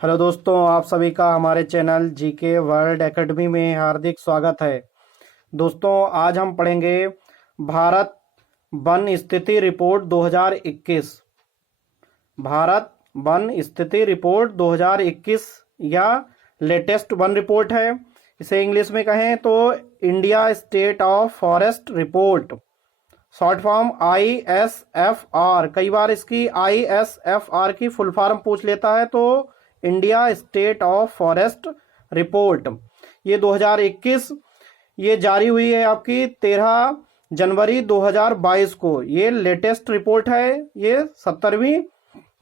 Hello दोस्तों, आप सभी का हमारे चैनल जीके वर्ल्ड एकेडमी में हार्दिक स्वागत है। दोस्तों, आज हम पढ़ेंगे भारत वन स्थिति रिपोर्ट 2021। भारत वन स्थिति रिपोर्ट 2021 या लेटेस्ट वन रिपोर्ट है। इसे इंग्लिश में कहें तो India state of forest report, short form ISFR। कई बार इसकी ISFR की फुल फॉर्म पूछ लेता है तो India state of forest report. ये 2021 ये जारी हुई है आपकी 13 जनवरी 2022 को। ये लेटेस्ट रिपोर्ट है, ये 70वीं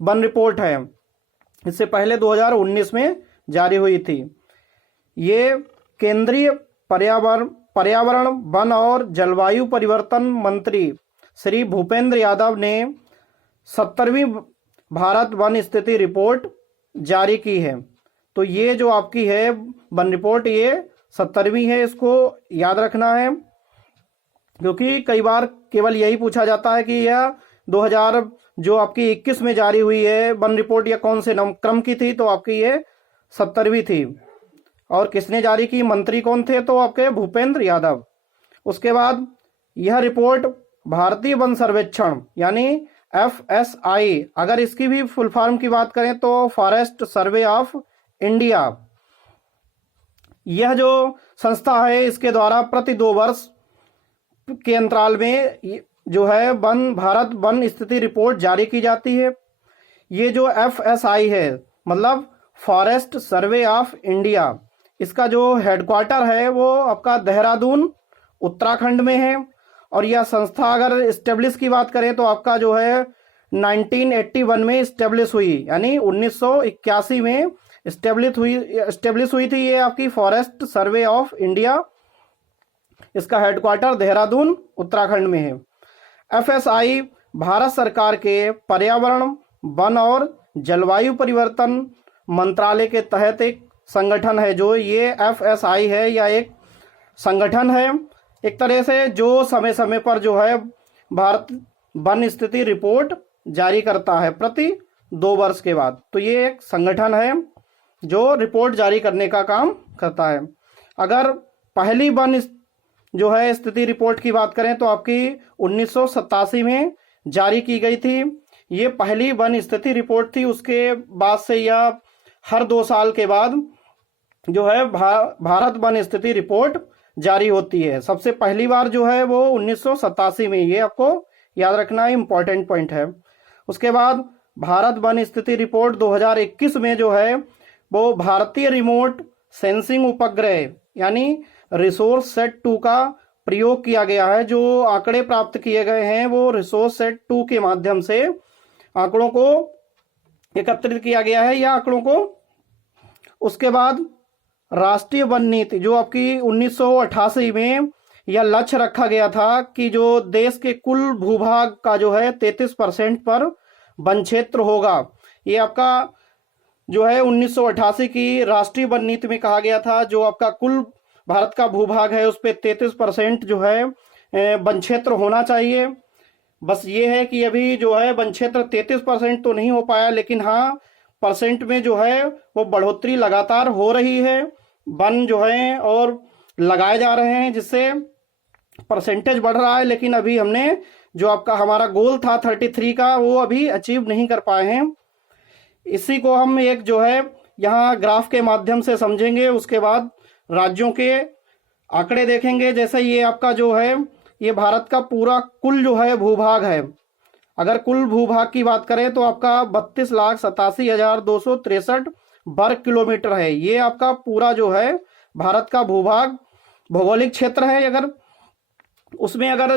वन रिपोर्ट है। इससे पहले 2019 में जारी हुई थी। ये केंद्रीय पर्यावरण वन और जलवायु परिवर्तन मंत्री श्री भूपेंद्र यादव ने 70वीं भारत वन स्थिति रिपोर्ट जारी की है। तो ये जो आपकी है वन रिपोर्ट, ये 70वीं है, इसको याद रखना है, क्योंकि कई बार केवल यही पूछा जाता है कि यह 2000 जो आपकी 21 में जारी हुई है वन रिपोर्ट, या कौन से क्रम की थी, तो आपकी ये 70वीं थी। और किसने जारी की, मंत्री कौन थे, तो आपके भूपेंद्र यादव। उसके बाद यह रिपोर्ट भारतीय वन सर्वेक्षण यानी FSI, अगर इसकी भी फुल फॉर्म की बात करें तो फॉरेस्ट सर्वे ऑफ इंडिया, यह जो संस्था है इसके द्वारा प्रति 2 वर्ष के अंतराल में जो है भारत वन स्थिति रिपोर्ट जारी की जाती है। ये जो FSI है मतलब फॉरेस्ट सर्वे ऑफ इंडिया, इसका जो हेडक्वार्टर है वो आपका देहरादून उत्तराखंड में है। और यह संस्था अगर इस्टेब्लिश की बात करें तो आपका जो है 1981 में इस्टेब्लिश हुई, यानी 1981 में इस्टेब्लिश हुई थी ये आपकी फॉरेस्ट सर्वे ऑफ इंडिया। इसका हेडक्वार्टर देहरादून उत्तराखंड में है। FSI भारत सरकार के पर्यावरण वन और जलवायु परिवर्तन मंत्रालय के तहत एक संगठन है। जो ये FSI है या एक संगठन है एक तरह से, जो समय समय पर जो है भारत वन स्थिति रिपोर्ट जारी करता है प्रति 2 वर्ष के बाद। तो ये एक संगठन है जो रिपोर्ट जारी करने का काम करता है। अगर पहली वन जो है स्थिति रिपोर्ट की बात करें तो आपकी 1987 में जारी की गई थी। ये पहली वन स्थिति रिपोर्ट थी। उसके बाद से यह हर 2 साल के बाद जो है भारत वन स्थिति रिपोर्ट जारी होती है। सबसे पहली बार जो है वो 1987 में, ये आपको याद रखना इंपॉर्टेंट पॉइंट है। उसके बाद भारत वन स्थिति रिपोर्ट 2021 में जो है वो भारतीय रिमोट सेंसिंग उपग्रह यानी रिसोर्स सेट 2 का प्रयोग किया गया है। जो आंकड़े प्राप्त किए गए हैं वो रिसोर्स सेट 2 के माध्यम से आंकड़ों को एकत्रित किया गया है, या आंकड़ों को। उसके बाद राष्ट्रीय वन नीति जो आपकी 1988 में यह लक्ष्य रखा गया था कि जो देश के कुल भूभाग का जो है 33% पर वन क्षेत्र होगा। ये आपका जो है 1988 की राष्ट्रीय वन नीति में कहा गया था जो आपका कुल भारत का भूभाग है उस पर 33% जो है वन क्षेत्र होना चाहिए। बस ये है कि अभी जो है वन क्षेत्र 33% तो नहीं हो पाया, लेकिन हाँ परसेंट में जो है वो बढ़ोतरी लगातार हो रही है। वन जो है और लगाए जा रहे हैं जिससे परसेंटेज बढ़ रहा है, लेकिन अभी हमने जो आपका हमारा गोल था 33 का वो अभी अचीव नहीं कर पाए हैं। इसी को हम एक जो है यहाँ ग्राफ के माध्यम से समझेंगे। उसके बाद राज्यों के आंकड़े देखेंगे। जैसे ये आपका जो है ये भारत का पूरा कुल जो है भूभाग है। अगर कुल भूभाग की बात करें तो आपका 32,87,263 वर्ग किलोमीटर है। ये आपका पूरा जो है भारत का भूभाग भौगोलिक क्षेत्र है। अगर उसमें अगर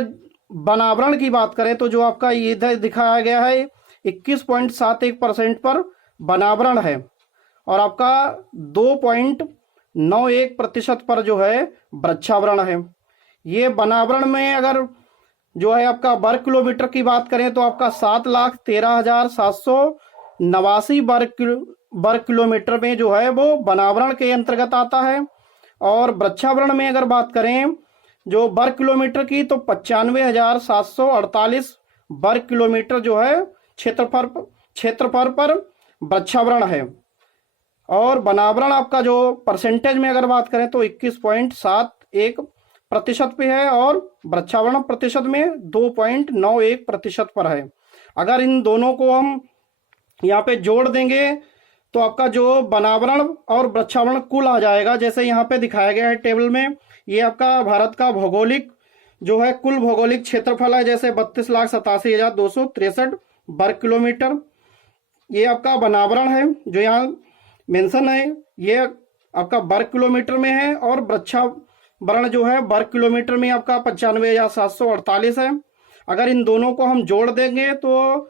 वनावरण की बात करें तो जो आपका इधर दिखाया गया है 21.71% पर वनावरण है, और आपका 2.91% पर जो है वृक्षावरण है। ये वनावरण में अगर जो है आपका वर्ग किलोमीटर की बात करें तो आपका 7,13,789 वर्ग किलोमीटर में जो है वो वनावरण के अंतर्गत आता है। और वृक्षावरण में अगर बात करें जो वर्ग किलोमीटर की तो 95,748 वर्ग किलोमीटर जो है क्षेत्रफल पर वृक्षावरण है। और वनावरण आपका जो परसेंटेज में अगर बात करें तो 21.71% पे है, और वृक्षावरण प्रतिशत में 2.91% पर है। अगर इन दोनों को हम यहाँ पे जोड़ देंगे तो आपका जो वनावरण और वृक्षावरण कुल आ जाएगा, जैसे यहाँ पे दिखाया गया है टेबल में। ये आपका भारत का भौगोलिक जो है कुल भौगोलिक क्षेत्रफल है, जैसे 32,87,263 वर्ग किलोमीटर। ये आपका वनावरण है जो यहाँ मेंशन है, ये आपका वर्ग किलोमीटर में है, और वृक्षावरण जो है वर्ग किलोमीटर में आपका 95,748 है। अगर इन दोनों को हम जोड़ देंगे तो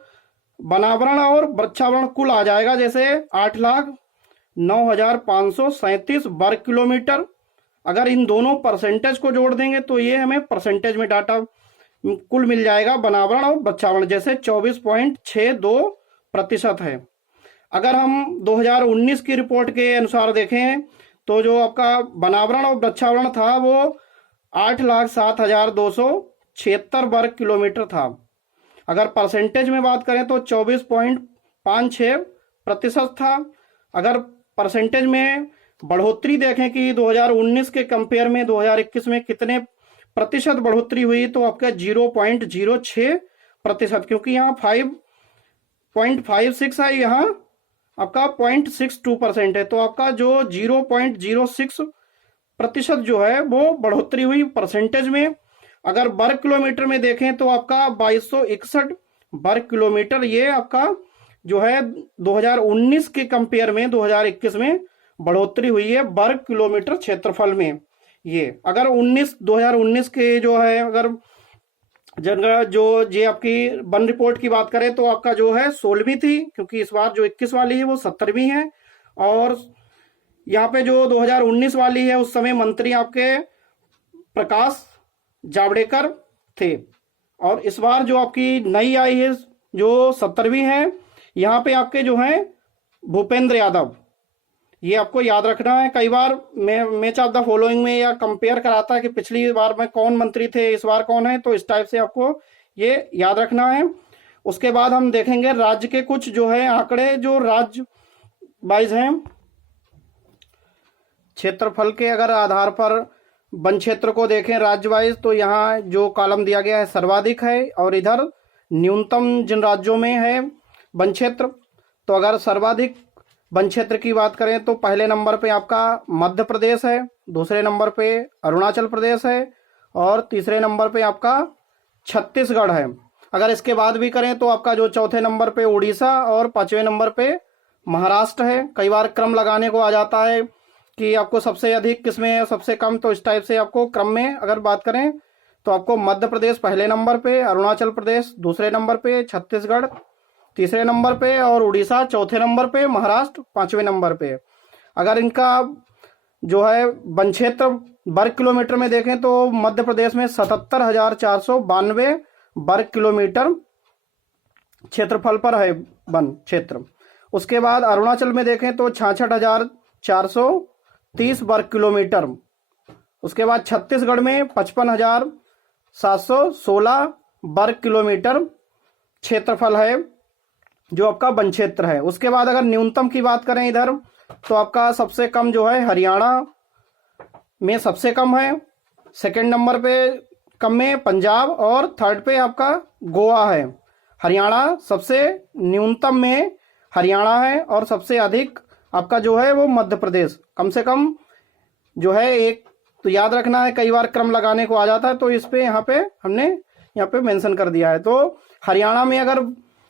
वनावरण और वृक्षावरण कुल आ जाएगा, जैसे 8,09,537 वर्ग किलोमीटर। अगर इन दोनों परसेंटेज को जोड़ देंगे तो ये हमें परसेंटेज में डाटा कुल मिल जाएगा वनावरण और वृक्षावरण, जैसे 24.62% है। अगर हम 2019 की रिपोर्ट के अनुसार देखें तो जो आपका वनावरण और वृक्षावरण था वो 8,07,276 वर्ग किलोमीटर था। अगर परसेंटेज में बात करें तो 24.56% था। अगर परसेंटेज में बढ़ोतरी देखें कि 2019 के कंपेयर में 2021 में कितने प्रतिशत बढ़ोतरी हुई, तो आपका 0.06%, क्योंकि यहाँ 5.56 है, यहाँ आपका 0.62% है। तो आपका जो 0.06% जो है वो बढ़ोतरी हुई परसेंटेज में। अगर वर्ग किलोमीटर में देखें तो आपका 2261 वर्ग किलोमीटर, ये आपका जो है 2019 के कंपेयर में 2021 में बढ़ोतरी हुई है वर्ग किलोमीटर क्षेत्रफल में। ये अगर 2019 के जो है अगर जो ये आपकी वन रिपोर्ट की बात करें तो आपका जो है 16वीं थी, क्योंकि इस बार जो 21 वाली है वो 70वीं है। और यहाँ पे जो 2019 वाली है उस समय मंत्री आपके प्रकाश जावड़ेकर थे, और इस बार जो आपकी नई आई है जो 70वीं है, यहाँ पे आपके जो है भूपेंद्र यादव। ये आपको याद रखना है। कई बार मैच ऑफ द फॉलोइंग में या कंपेयर कराता है कि पिछली बार में कौन मंत्री थे, इस बार कौन है, तो इस टाइप से आपको ये याद रखना है। उसके बाद हम देखेंगे राज्य के कुछ जो है आंकड़े जो राज्य वाइज हैं क्षेत्रफल के अगर आधार पर वन क्षेत्र को देखें राज्य वाइज, तो यहाँ जो कॉलम दिया गया है सर्वाधिक है, और इधर न्यूनतम जिन राज्यों में है वन क्षेत्र। तो अगर सर्वाधिक वन क्षेत्र की बात करें तो पहले नंबर पे आपका मध्य प्रदेश है, दूसरे नंबर पे अरुणाचल प्रदेश है, और तीसरे नंबर पे आपका छत्तीसगढ़ है। अगर इसके बाद भी करें तो आपका जो चौथे नंबर पे उड़ीसा और पांचवें नंबर पे महाराष्ट्र है। कई बार क्रम लगाने को आ जाता है कि आपको सबसे अधिक किसमें है, सबसे कम, तो इस टाइप से आपको क्रम में अगर बात करें तो आपको मध्य प्रदेश पहले नंबर पे, अरुणाचल प्रदेश दूसरे नंबर पे, छत्तीसगढ़ तीसरे नंबर पे, और उड़ीसा चौथे नंबर पे, महाराष्ट्र पांचवें नंबर पे। अगर इनका जो है वन क्षेत्र वर्ग किलोमीटर में देखें तो मध्य प्रदेश में 77,492 वर्ग किलोमीटर क्षेत्रफल पर है वन क्षेत्र। उसके बाद अरुणाचल में देखें तो 66,430 वर्ग किलोमीटर। उसके बाद छत्तीसगढ़ में 55,716 वर्ग किलोमीटर क्षेत्रफल है जो आपका वन क्षेत्र है। उसके बाद अगर न्यूनतम की बात करें इधर तो आपका सबसे कम जो है हरियाणा में सबसे कम है, सेकंड नंबर पे कम में पंजाब, और थर्ड पे आपका गोवा है। हरियाणा सबसे न्यूनतम में हरियाणा है, और सबसे अधिक आपका जो है वो मध्य प्रदेश। कम से कम जो है एक तो याद रखना है, कई बार क्रम लगाने को आ जाता है, तो इस पे यहाँ पे हमने यहाँ पे मेंशन कर दिया है। तो हरियाणा में अगर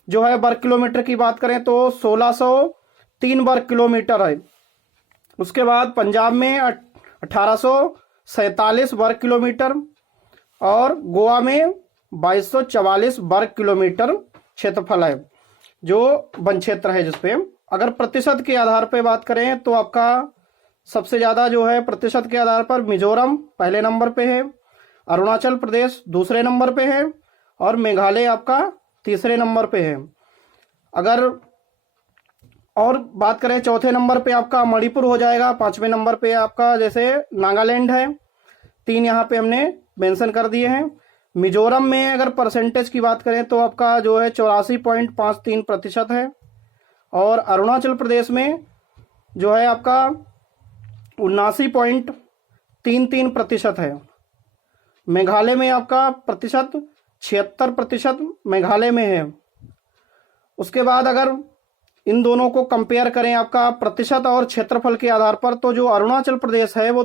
जो है वर्ग किलोमीटर की बात करें तो 1603 वर्ग किलोमीटर है। उसके बाद पंजाब में 1847 वर्ग किलोमीटर, और गोवा में 2244 वर्ग किलोमीटर क्षेत्रफल है जो वन क्षेत्र है जिसपे। अगर प्रतिशत के आधार पर बात करें तो आपका सबसे ज़्यादा जो है प्रतिशत के आधार पर मिजोरम पहले नंबर पे है, अरुणाचल प्रदेश दूसरे नंबर पे है, और मेघालय आपका तीसरे नंबर पे है। अगर और बात करें चौथे नंबर पे आपका मणिपुर हो जाएगा, पांचवें नंबर पे आपका जैसे नागालैंड है, 3 यहाँ पे हमने मेंशन कर दिए हैं। मिजोरम में अगर परसेंटेज की बात करें तो आपका जो है 84.53% है, और अरुणाचल प्रदेश में जो है आपका 79.33% है। मेघालय में आपका प्रतिशत 76% मेघालय में है। उसके बाद अगर इन दोनों को कंपेयर करें आपका प्रतिशत और क्षेत्रफल के आधार पर, तो जो अरुणाचल प्रदेश है वो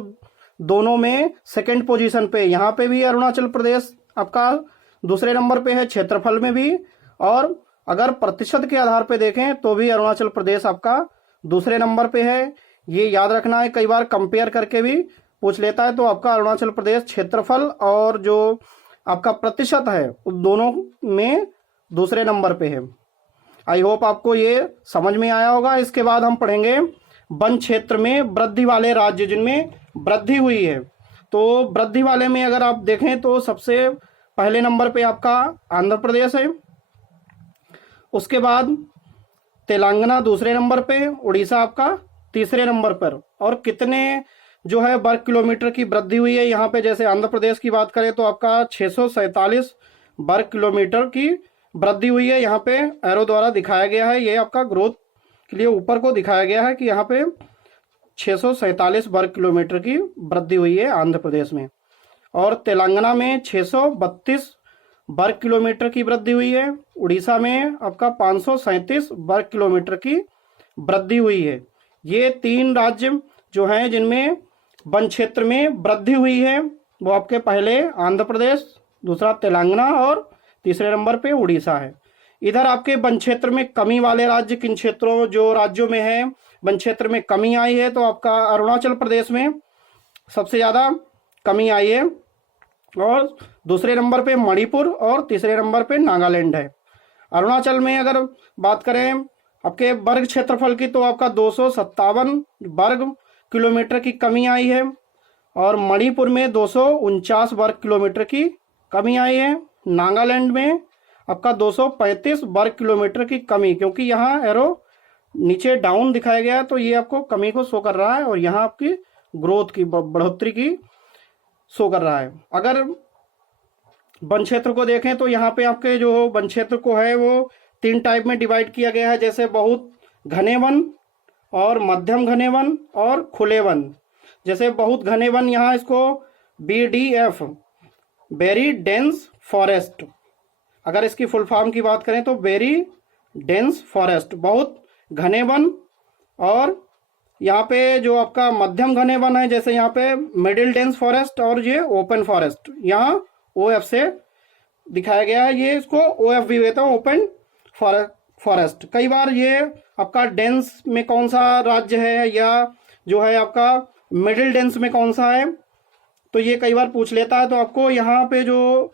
दोनों में सेकंड पोजीशन पे, यहाँ पे भी अरुणाचल प्रदेश आपका दूसरे नंबर पे है क्षेत्रफल में भी, और अगर प्रतिशत के आधार पे देखें तो भी अरुणाचल प्रदेश आपका दूसरे नंबर पे है। ये याद रखना है, कई बार कंपेयर करके भी पूछ लेता है। तो आपका अरुणाचल प्रदेश क्षेत्रफल और जो आपका प्रतिशत है उन दोनों में दूसरे नंबर पे है। आई होप आपको ये समझ में आया होगा। इसके बाद हम पढ़ेंगे वन क्षेत्र में वृद्धि वाले राज्य जिनमें वृद्धि हुई है। तो वृद्धि वाले में अगर आप देखें तो सबसे पहले नंबर पे आपका आंध्र प्रदेश है, उसके बाद तेलंगाना दूसरे नंबर पे, उड़ीसा आपका तीसरे नंबर पर। और कितने जो है वर्ग किलोमीटर की वृद्धि हुई है यहाँ पे, जैसे आंध्र प्रदेश की बात करें तो आपका 647 वर्ग किलोमीटर की वृद्धि हुई है। यहाँ पे एरो द्वारा दिखाया गया है, ये आपका ग्रोथ के लिए ऊपर को दिखाया गया है कि यहाँ पे 647 वर्ग किलोमीटर की वृद्धि हुई है आंध्र प्रदेश में। और तेलंगाना में 632 वर्ग किलोमीटर की वृद्धि हुई है। उड़ीसा में आपका 537 वर्ग किलोमीटर की वृद्धि हुई है। ये तीन राज्य जो हैं जिनमें वन क्षेत्र में वृद्धि हुई है वो आपके पहले आंध्र प्रदेश, दूसरा तेलंगाना और तीसरे नंबर पे उड़ीसा है। इधर आपके वन क्षेत्र में कमी वाले राज्य किन क्षेत्रों, जो राज्यों में है वन क्षेत्र में कमी आई है, तो आपका अरुणाचल प्रदेश में सबसे ज़्यादा कमी आई है, और दूसरे नंबर पे मणिपुर और तीसरे नंबर पे नागालैंड है। अरुणाचल में अगर बात करें आपके वर्ग क्षेत्रफल की, तो आपका 257 वर्ग किलोमीटर की कमी आई है, और मणिपुर में 249 वर्ग किलोमीटर की कमी आई है। नागालैंड में आपका 235 वर्ग किलोमीटर की कमी, क्योंकि यहाँ एरो नीचे डाउन दिखाया गया है तो ये आपको कमी को शो कर रहा है, और यहाँ आपकी ग्रोथ की बढ़ोतरी की शो कर रहा है। अगर वन क्षेत्र को देखें तो यहाँ पे आपके जो वन क्षेत्र को है वो तीन टाइप में डिवाइड किया गया है, जैसे बहुत घने वन और मध्यम घने वन और खुले वन। जैसे बहुत घने वन, यहाँ इसको BDF वेरी डेंस फॉरेस्ट, अगर इसकी फुल फॉर्म की बात करें तो वेरी डेंस फॉरेस्ट, बहुत घने वन। और यहाँ पे जो आपका मध्यम घने वन है, जैसे यहाँ पे मिडिल डेंस फॉरेस्ट और ये ओपन फॉरेस्ट, यहाँ OF से दिखाया गया है, ये इसको OF भी देता हूँ, ओपन फॉरेस्ट। कई बार ये आपका डेंस में कौन सा राज्य है या जो है आपका मिडिल डेंस में कौन सा है, तो ये कई बार पूछ लेता है। तो आपको यहाँ पे जो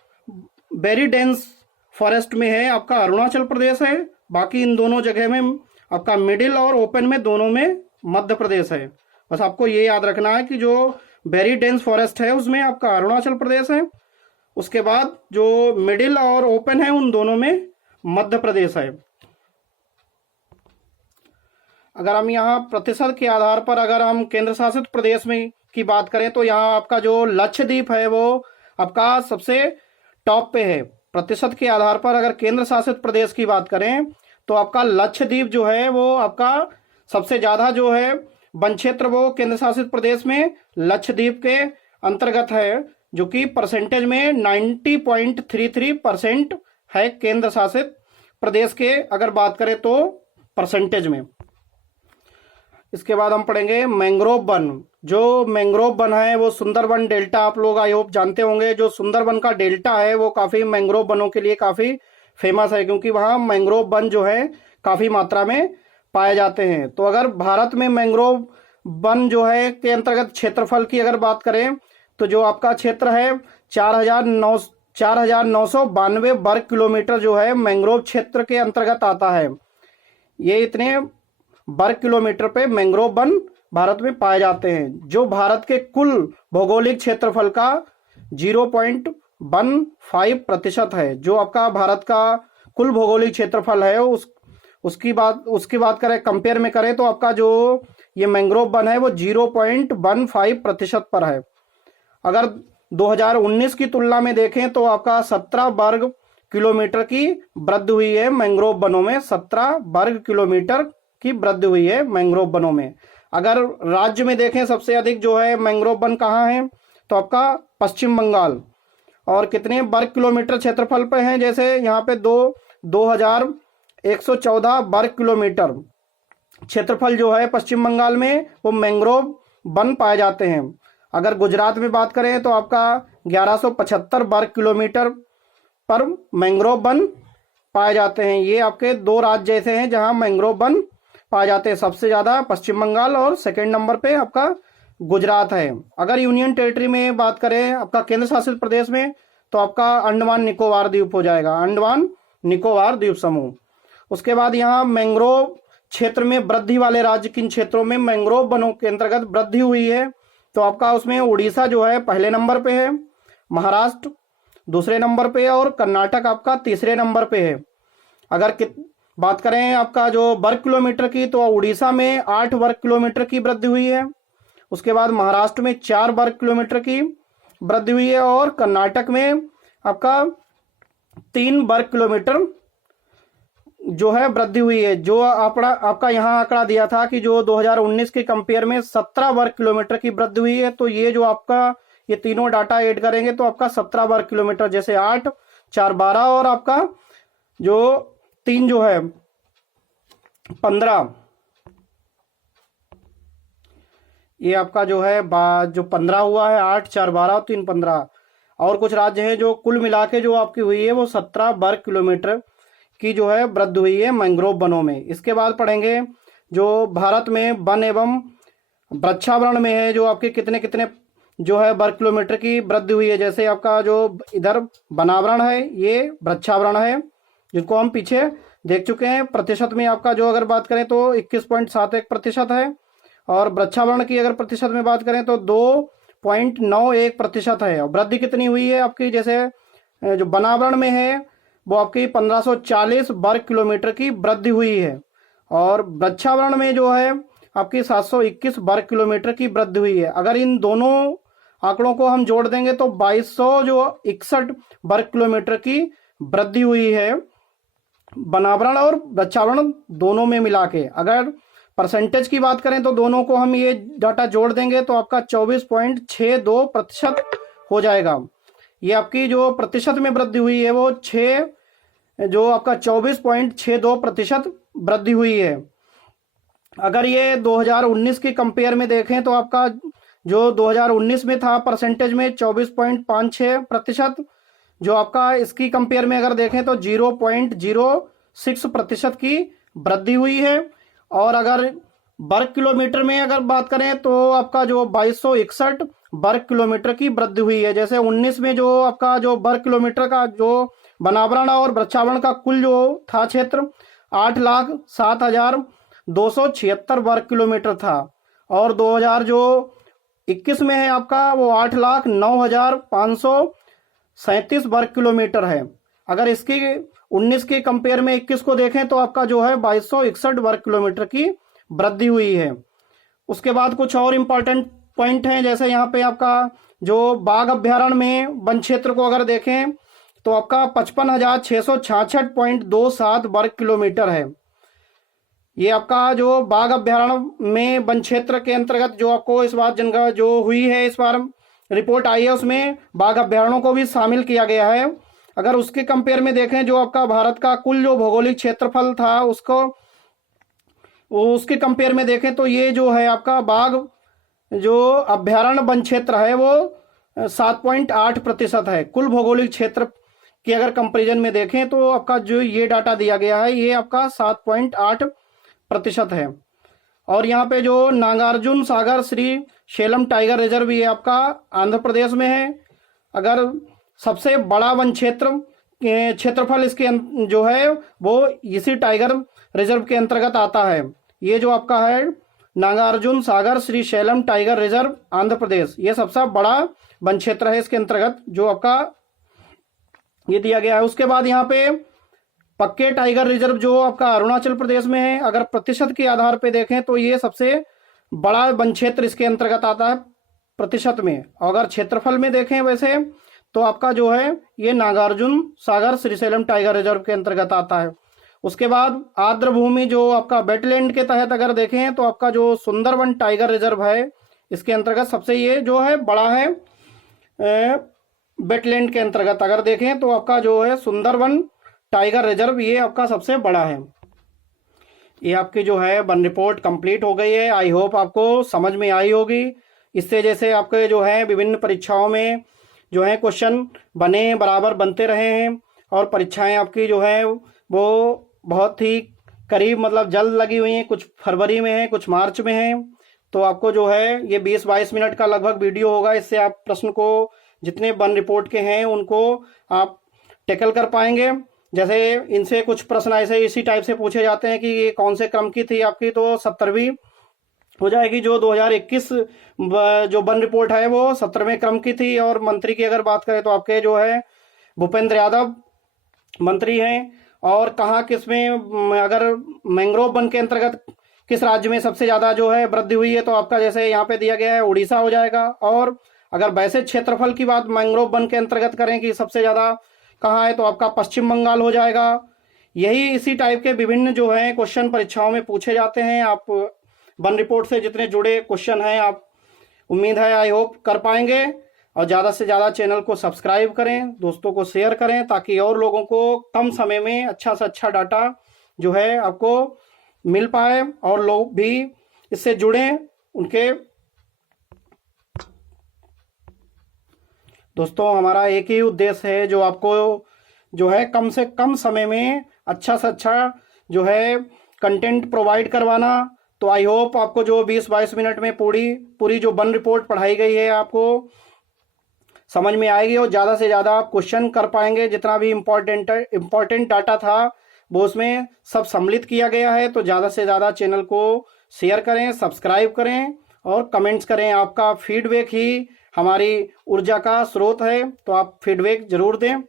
वेरी डेंस फॉरेस्ट में है आपका अरुणाचल प्रदेश है, बाकी इन दोनों जगह में आपका मिडिल और ओपन में दोनों में मध्य प्रदेश है। बस आपको ये याद रखना है कि जो वेरी डेंस फॉरेस्ट है उसमें आपका अरुणाचल प्रदेश है, उसके बाद जो मिडिल और ओपन है उन दोनों में मध्य प्रदेश है। अगर हम यहाँ प्रतिशत के आधार पर अगर हम केंद्र शासित प्रदेश में की बात करें तो यहाँ आपका जो लक्षद्वीप है वो आपका सबसे टॉप पे है। प्रतिशत के आधार पर अगर केंद्र शासित प्रदेश की बात करें तो आपका लक्षद्वीप जो है वो आपका सबसे ज़्यादा जो है वन क्षेत्र वो केंद्र शासित प्रदेश में लक्षद्वीप के अंतर्गत है, जो कि परसेंटेज में 90.33% है केंद्र शासित प्रदेश के अगर बात करें तो परसेंटेज में। इसके बाद हम पढ़ेंगे मैंग्रोव वन। जो मैंग्रोव वन है वो सुंदरबन डेल्टा, आप लोग आई होप जानते होंगे, जो सुंदरबन का डेल्टा है वो काफ़ी मैंग्रोव वनों के लिए काफ़ी फेमस है, क्योंकि वहाँ मैंग्रोव वन जो है काफ़ी मात्रा में पाए जाते हैं। तो अगर भारत में मैंग्रोव वन जो है के अंतर्गत क्षेत्रफल की अगर बात करें तो जो आपका क्षेत्र है 4,992 वर्ग किलोमीटर जो है मैंग्रोव क्षेत्र के अंतर्गत आता है। ये इतने वर्ग किलोमीटर पे मैंग्रोव वन भारत में पाए जाते हैं, जो भारत के कुल भौगोलिक क्षेत्रफल का 0.15% है। जो आपका भारत का कुल भौगोलिक क्षेत्रफल है उसकी बात करें, कंपेयर में करें तो आपका जो ये मैंग्रोव वन है वो 0.15% पर है। अगर 2019 की तुलना में देखें तो आपका 17 वर्ग किलोमीटर की वृद्धि हुई है मैंग्रोव वनों में, 17 वर्ग किलोमीटर की वृद्धि हुई है मैंग्रोव वनों में। अगर राज्य में देखें सबसे अधिक जो है मैंग्रोव वन कहाँ है, तो आपका पश्चिम बंगाल। और कितने वर्ग किलोमीटर क्षेत्रफल पे हैं, जैसे यहाँ पे 2114 वर्ग किलोमीटर क्षेत्रफल जो है पश्चिम बंगाल में वो मैंग्रोव वन पाए जाते हैं। अगर गुजरात में बात करें तो आपका 1175 वर्ग किलोमीटर पर मैंग्रोव वन पाए जाते हैं। ये आपके दो राज्य ऐसे हैं जहां मैंग्रोव वन पाए जाते हैं, सबसे ज्यादा पश्चिम बंगाल और सेकंड नंबर पे आपका गुजरात है। अगर यूनियन टेरिटरी में बात करें आपका केंद्र शासित प्रदेश में, तो आपका अंडमान निकोबार द्वीप हो जाएगा, अंडमान निकोबार द्वीप समूह। उसके बाद यहाँ मैंग्रोव क्षेत्र में वृद्धि वाले राज्य किन क्षेत्रों में मैंग्रोव वनों के अंतर्गत वृद्धि हुई है, तो आपका उसमें उड़ीसा जो है पहले नंबर पे है, महाराष्ट्र दूसरे नंबर पे है और कर्नाटक आपका तीसरे नंबर पे है। अगर बात करें आपका जो वर्ग किलोमीटर की, तो उड़ीसा में 8 वर्ग किलोमीटर की वृद्धि हुई है। उसके बाद महाराष्ट्र में 4 वर्ग किलोमीटर की वृद्धि हुई है और कर्नाटक में आपका 3 वर्ग किलोमीटर जो है वृद्धि हुई है। जो आपका यहाँ आंकड़ा दिया था कि जो 2019 के कंपेयर में 17 वर्ग किलोमीटर की वृद्धि हुई है, तो ये जो आपका ये तीनों डाटा ऐड करेंगे तो आपका 17 वर्ग किलोमीटर, जैसे 8 4 12 और आपका जो 3 जो है 15, ये आपका जो है जो 15 हुआ है, 8 4 12 और 3 15। और कुछ राज्य हैं जो कुल मिला के जो आपकी हुई है वो 17 वर्ग किलोमीटर की जो है वृद्धि हुई है मैंग्रोव वनों में। इसके बाद पढ़ेंगे जो भारत में वन एवं वृक्षावरण में है, जो आपके कितने कितने जो है वर्ग किलोमीटर की वृद्धि हुई है। जैसे आपका जो इधर वनावरण है, ये वृक्षावरण है जिनको हम पीछे देख चुके हैं। प्रतिशत में आपका जो अगर बात करें तो 21.71% है, और वृक्षावरण की अगर प्रतिशत में बात करें तो 2.91% है। वृद्धि कितनी हुई है आपकी, जैसे जो वनावरण में है वो आपकी 1540 वर्ग किलोमीटर की वृद्धि हुई है, और वृक्षावरण में जो है आपकी 721 वर्ग किलोमीटर की वृद्धि हुई है। अगर इन दोनों आंकड़ों को हम जोड़ देंगे तो 2261 वर्ग किलोमीटर की वृद्धि हुई है वनावरण और वृक्षावरण दोनों में मिला के। अगर परसेंटेज की बात करें तो दोनों को हम ये डाटा जोड़ देंगे तो आपका 24.62% हो जाएगा। ये आपकी जो प्रतिशत में वृद्धि हुई है वो 24.62% वृद्धि हुई है। अगर ये 2019 के कंपेयर में देखें तो आपका जो 2019 में था परसेंटेज में 24.56%, जो आपका इसकी कंपेयर में अगर देखें तो 0.06% की वृद्धि हुई है। और अगर वर्ग किलोमीटर में अगर बात करें तो आपका जो 2261 वर्ग किलोमीटर की वृद्धि हुई है। जैसे 19 में जो आपका जो वर्ग किलोमीटर का जो वनावरण और वृक्षावरण का कुल जो था क्षेत्र 8,07,276 वर्ग किलोमीटर था, और 2021 में है आपका वो 8,09,537 वर्ग किलोमीटर है। अगर इसकी 19 के कंपेयर में 21 को देखें तो आपका जो है 2261 वर्ग किलोमीटर की वृद्धि हुई है। उसके बाद कुछ और इम्पोर्टेंट पॉइंट हैं, जैसे यहाँ पे आपका जो बाघ अभ्यारण्य में वन क्षेत्र को अगर देखें तो आपका 55,666.27 वर्ग किलोमीटर है। ये आपका जो बाघ अभ्यारण्य में वन क्षेत्र के अंतर्गत जो आपको इस बार जनगणना जो हुई है, इस बार रिपोर्ट आई है, उसमें बाघ अभ्यारण्यों को भी शामिल किया गया है। अगर उसके कंपेयर में देखें जो आपका भारत का कुल जो भौगोलिक क्षेत्रफल था उसके कंपेयर में देखें तो ये जो है आपका बाघ जो अभ्यारण्य वन क्षेत्र है वो 7.8% है। कुल भौगोलिक क्षेत्र की अगर कंपैरिजन में देखें तो आपका जो ये डाटा दिया गया है ये आपका 7.8% है। और यहाँ पे जो नागार्जुन सागर श्री शैलम टाइगर रिजर्व ये आपका आंध्र प्रदेश में है। अगर सबसे बड़ा वन क्षेत्रफल इसके जो है वो इसी टाइगर रिजर्व के अंतर्गत आता है। ये जो आपका है नागार्जुन सागर श्री शैलम टाइगर रिजर्व आंध्र प्रदेश, ये सबसे बड़ा वन क्षेत्र है इसके अंतर्गत जो आपका ये दिया गया है। उसके बाद यहाँ पे पक्के टाइगर रिजर्व जो आपका अरुणाचल प्रदेश में है। अगर प्रतिशत के आधार पे देखें तो ये सबसे बड़ा वन क्षेत्र इसके अंतर्गत आता है प्रतिशत में। अगर क्षेत्रफल में देखें वैसे तो आपका जो है ये नागार्जुन सागर श्रीशैलम टाइगर रिजर्व के अंतर्गत आता है। उसके बाद आर्द्र भूमि जो आपका वेटलैंड के तहत अगर देखें तो आपका जो सुंदरवन टाइगर रिजर्व है, इसके अंतर्गत सबसे ये जो है बड़ा है वेटलैंड के अंतर्गत अगर देखें तो आपका जो है सुंदरवन टाइगर रिजर्व ये आपका सबसे बड़ा है। ये आपकी जो है वन रिपोर्ट कंप्लीट हो गई है। आई होप आपको समझ में आई होगी। इससे जैसे आपके जो है विभिन्न परीक्षाओं में जो है क्वेश्चन बने बराबर बनते रहे हैं और परीक्षाएं आपकी जो है वो बहुत ही करीब मतलब जल्द लगी हुई हैं, कुछ फरवरी में है कुछ मार्च में है। तो आपको जो है ये 20-22 मिनट का लगभग वीडियो होगा। इससे आप प्रश्न को जितने वन रिपोर्ट के हैं उनको आप टैकल कर पाएंगे। जैसे इनसे कुछ प्रश्न ऐसे इसी टाइप से पूछे जाते हैं कि ये कौन से क्रम की थी आपकी, तो 70वीं हो जाएगी। जो 2021 जो वन रिपोर्ट है वो 17वें क्रम की थी। और मंत्री की अगर बात करें तो आपके जो है भूपेंद्र यादव मंत्री हैं। और कहाँ किस में अगर मैंग्रोव वन के अंतर्गत किस राज्य में सबसे ज़्यादा जो है वृद्धि हुई है, तो आपका जैसे यहाँ पे दिया गया है उड़ीसा हो जाएगा। और अगर वैसे क्षेत्रफल की बात मैंग्रोव वन के अंतर्गत करें कि सबसे ज़्यादा कहाँ है, तो आपका पश्चिम बंगाल हो जाएगा। यही इसी टाइप के विभिन्न जो है क्वेश्चन परीक्षाओं में पूछे जाते हैं। आप वन रिपोर्ट से जितने जुड़े क्वेश्चन हैं आप उम्मीद है आई होप कर पाएंगे। और ज़्यादा से ज़्यादा चैनल को सब्सक्राइब करें, दोस्तों को शेयर करें, ताकि और लोगों को कम समय में अच्छा से अच्छा डाटा जो है आपको मिल पाए और लोग भी इससे जुड़ें। उनके दोस्तों हमारा एक ही उद्देश्य है जो आपको जो है कम से कम समय में अच्छा से अच्छा जो है कंटेंट प्रोवाइड करवाना। तो आई होप आपको जो 20-22 मिनट में पूरी जो वन रिपोर्ट पढ़ाई गई है आपको समझ में आएगी और ज़्यादा से ज़्यादा आप क्वेश्चन कर पाएंगे। जितना भी इम्पोर्टेंट डाटा था वो उसमें सब सम्मिलित किया गया है। तो ज़्यादा से ज़्यादा चैनल को शेयर करें, सब्सक्राइब करें और कमेंट्स करें। आपका फीडबैक ही हमारी ऊर्जा का स्रोत है, तो आप फीडबैक ज़रूर दें।